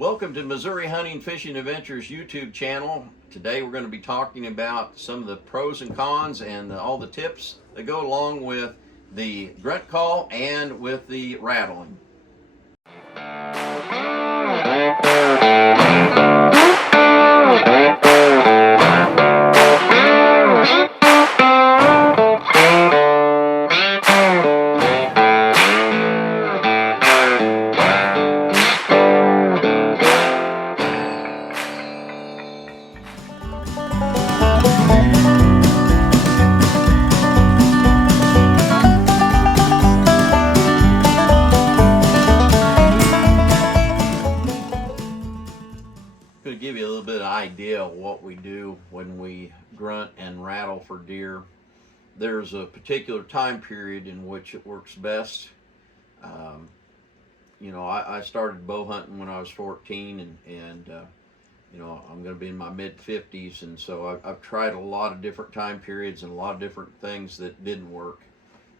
Welcome to Missouri Hunting Fishing Adventures YouTube channel. Today we're going to be talking about some of the pros and cons and all the tips that go along with the grunt call and with the rattling. To give you a little bit of idea of what we do when we grunt and rattle for deer. There's a particular time period in which it works best. I started bow hunting when I was 14, and I'm going to be in my mid 50s, and so I've tried a lot of different time periods and a lot of different things that didn't work.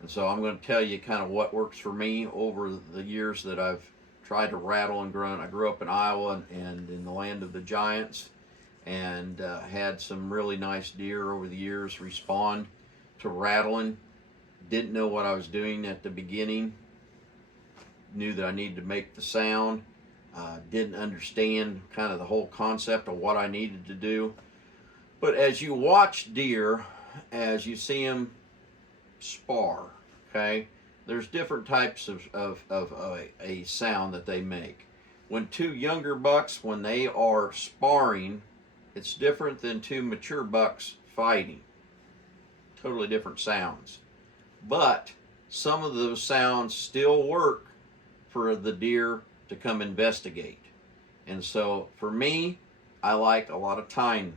And so I'm going to tell you kind of what works for me over the years that I've tried to rattle and grunt. I grew up in Iowa and in the land of the giants, and had some really nice deer over the years respond to rattling. Didn't know what I was doing at the beginning. Knew that I needed to make the sound. Didn't understand kind of the whole concept of what I needed to do. But as you watch deer, as you see them spar, okay, there's different types of a sound that they make. When two younger bucks, when they are sparring, it's different than two mature bucks fighting. Totally different sounds. But some of those sounds still work for the deer to come investigate. And so for me, I like a lot of tine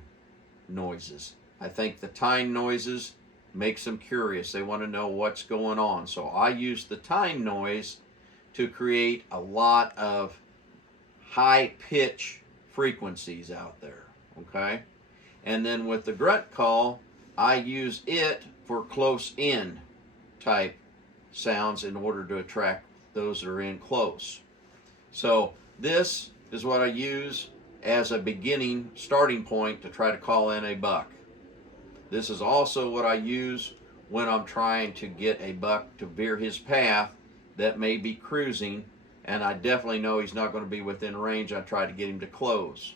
noises. I think the tine noises makes them curious. They want to know what's going on. So I use the tine noise to create a lot of high pitch frequencies out there, okay? And then with the grunt call, I use it for close in type sounds in order to attract those that are in close. So this is what I use as a beginning starting point to try to call in a buck. This is also what I use when I'm trying to get a buck to veer his path that may be cruising, and I definitely know he's not going to be within range. I try to get him to close.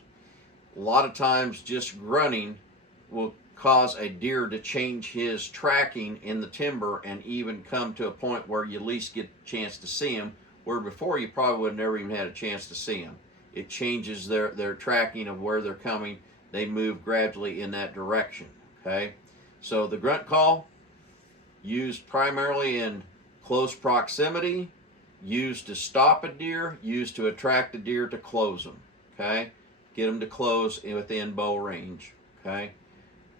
A lot of times just grunting will cause a deer to change his tracking in the timber and even come to a point where you at least get a chance to see him, where before you probably would have never even had a chance to see him. It changes their tracking of where they're coming. They move gradually in that direction. Okay, so the grunt call, used primarily in close proximity, used to stop a deer, used to attract a deer to close them. Okay, get them to close within bow range. Okay,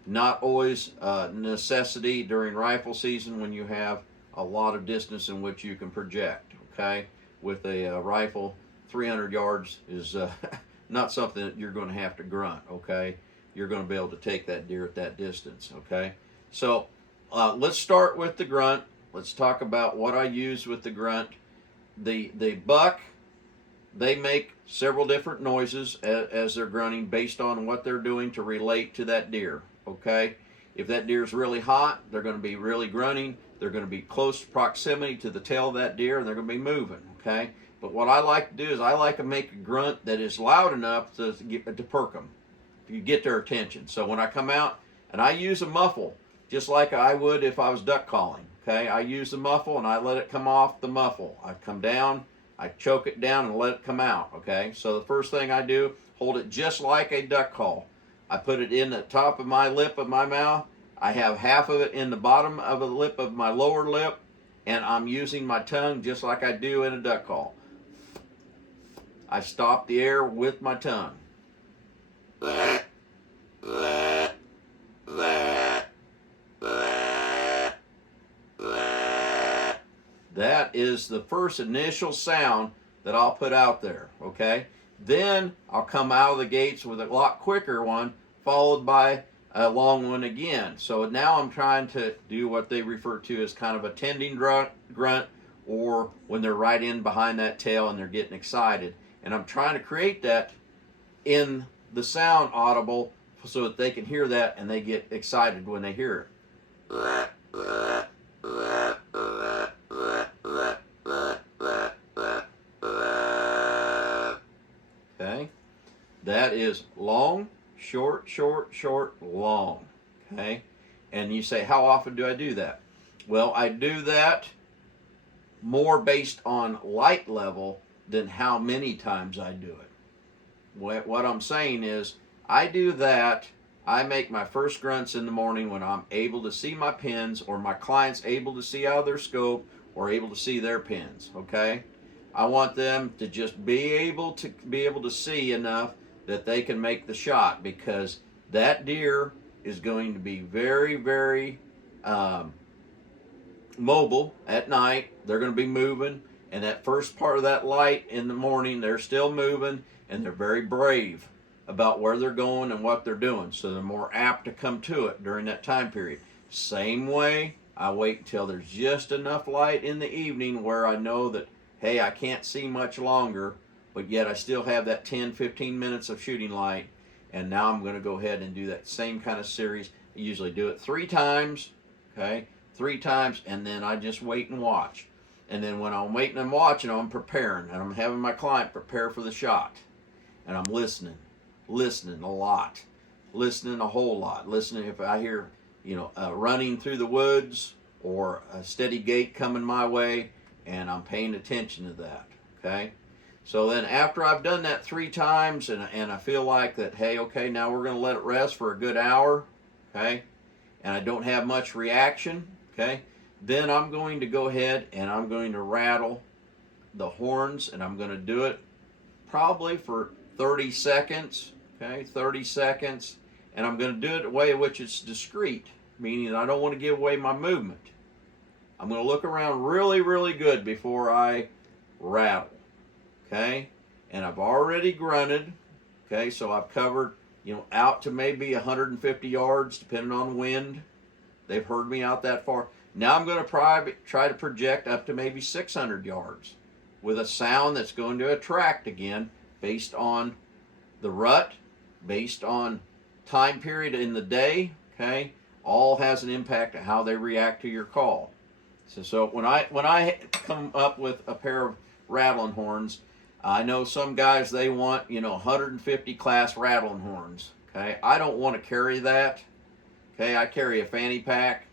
not always a necessity during rifle season when you have a lot of distance in which you can project. Okay, with a rifle, 300 yards is not something that you're going to have to grunt. Okay, you're going to be able to take that deer at that distance. Okay, so let's start with the grunt. Let's talk about what I use with the grunt. The buck, they make several different noises as they're grunting based on what they're doing to relate to that deer. Okay, if that deer is really hot, they're going to be really grunting. They're going to be close proximity to the tail of that deer, and they're going to be moving. Okay, but what I like to do is I like to make a grunt that is loud enough to perk them. You get their attention. So when I come out, and I use a muffle just like I would if I was duck calling. Okay, I use the muffle and I let it come off the muffle. I come down, I choke it down and let it come out. Okay, so the first thing I do, hold it just like a duck call. I put it in the top of my lip of my mouth. I have half of it in the bottom of the lip of my lower lip, and I'm using my tongue just like I do in a duck call. I stop the air with my tongue. That is the first initial sound that I'll put out there, okay? Then I'll come out of the gates with a lot quicker one, followed by a long one again. So now I'm trying to do what they refer to as kind of a tending grunt, or when they're right in behind that tail and they're getting excited. And I'm trying to create that in the sound audible so that they can hear that and they get excited when they hear it. Okay, that is long, short, short, short, long. Okay, and you say, how often do I do that? Well, I do that more based on light level than how many times I do it. What I'm saying is, I do that, I make my first grunts in the morning when I'm able to see my pins, or my client's able to see out of their scope, or able to see their pins, okay? I want them to just be able to see enough that they can make the shot, because that deer is going to be very, very mobile at night. They're going to be moving, and that first part of that light in the morning, they're still moving, and they're very brave about where they're going and what they're doing, so they're more apt to come to it during that time period. Same way, I wait until there's just enough light in the evening where I know that, hey, I can't see much longer, but yet I still have that 10-15 minutes of shooting light, and now I'm going to go ahead and do that same kind of series. I usually do it 3 times, okay, 3 times, and then I just wait and watch. And then when I'm waiting and watching, I'm preparing, and I'm having my client prepare for the shot, and I'm listening a lot, listening a whole lot, listening if I hear, running through the woods or a steady gait coming my way, and I'm paying attention to that, okay? So then after I've done that 3 times and I feel like that, hey, okay, now we're going to let it rest for a good hour, okay, and I don't have much reaction, okay, then I'm going to go ahead and I'm going to rattle the horns, and I'm going to do it probably for 30 seconds, okay, 30 seconds, and I'm going to do it a way in which it's discreet, meaning that I don't want to give away my movement. I'm going to look around really, really good before I rattle, okay, and I've already grunted, okay, so I've covered, out to maybe 150 yards, depending on wind. They've heard me out that far. Now I'm going to try to project up to maybe 600 yards with a sound that's going to attract again, based on the rut, based on time period in the day, okay, all has an impact on how they react to your call. So when I come up with a pair of rattling horns, I know some guys, they want 150 class rattling horns, okay. I don't want to carry that, okay. I carry a fanny pack,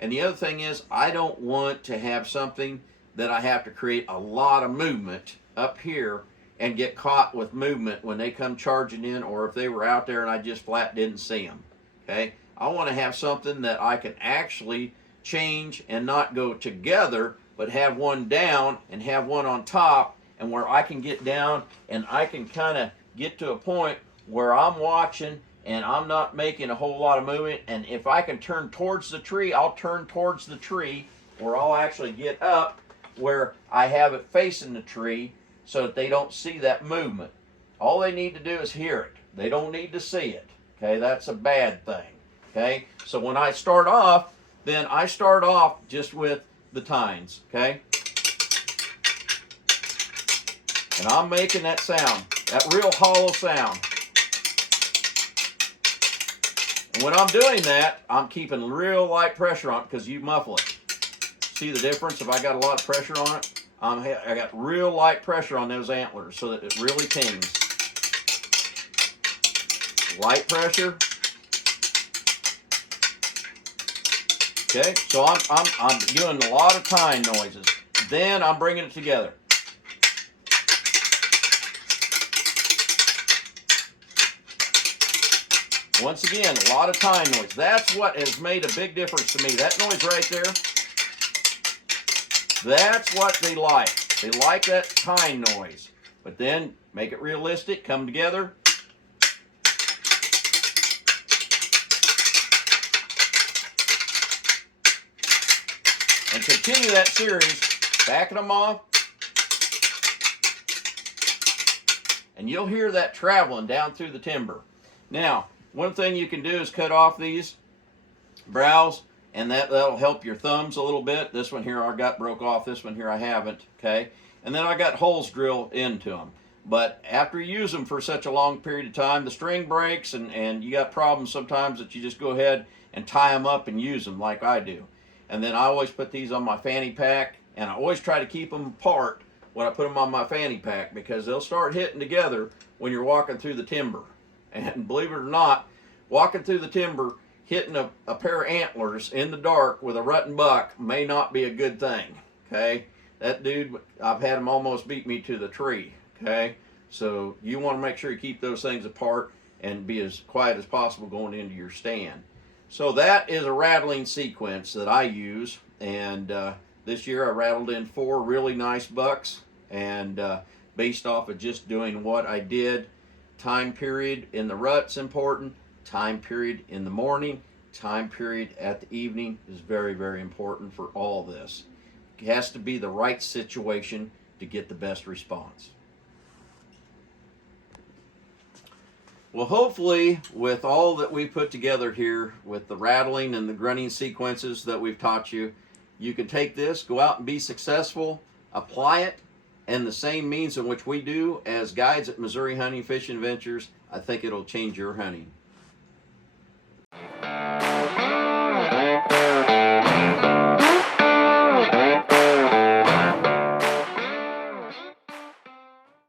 and the other thing is, I don't want to have something that I have to create a lot of movement up here and get caught with movement when they come charging in, or if they were out there and I just flat didn't see them, okay. I want to have something that I can actually change and not go together, but have one down and have one on top, and where I can get down and I can kind of get to a point where I'm watching and I'm not making a whole lot of movement, and if I can turn towards the tree, I'll turn towards the tree, or I'll actually get up where I have it facing the tree so that they don't see that movement. All they need to do is hear it. They don't need to see it, okay? That's a bad thing, okay? So when I start off, then I start off just with the tines, okay? And I'm making that sound, that real hollow sound. And when I'm doing that, I'm keeping real light pressure on it, because you muffle it. See the difference if I got a lot of pressure on it? I got real light pressure on those antlers so that it really tings. Light pressure. Okay, so I'm doing a lot of tine noises. Then I'm bringing it together. Once again, a lot of tine noise. That's what has made a big difference to me. That noise right there, that's what they like. They like that tine noise. But then make it realistic, come together. And continue that series, backing them off. And you'll hear that traveling down through the timber. Now, one thing you can do is cut off these brows and that'll help your thumbs a little bit. This one here I got broke off, this one here I haven't, okay? And then I got holes drilled into them. But after you use them for such a long period of time, the string breaks, and you got problems sometimes that you just go ahead and tie them up and use them like I do. And then I always put these on my fanny pack, and I always try to keep them apart when I put them on my fanny pack, because they'll start hitting together when you're walking through the timber. And believe it or not, walking through the timber, hitting a pair of antlers in the dark with a rutting buck may not be a good thing, okay? That dude, I've had him almost beat me to the tree, okay? So you want to make sure you keep those things apart and be as quiet as possible going into your stand. So that is a rattling sequence that I use, and this year I rattled in 4 really nice bucks, and based off of just doing what I did. Time period in the rut's important, time period in the morning, time period at the evening is very, very important for all this. It has to be the right situation to get the best response. Well, hopefully with all that we put together here with the rattling and the grunting sequences that we've taught you, you can take this, go out and be successful, apply it, and the same means in which we do as guides at Missouri Hunting Fishing Adventures. I think it'll change your hunting.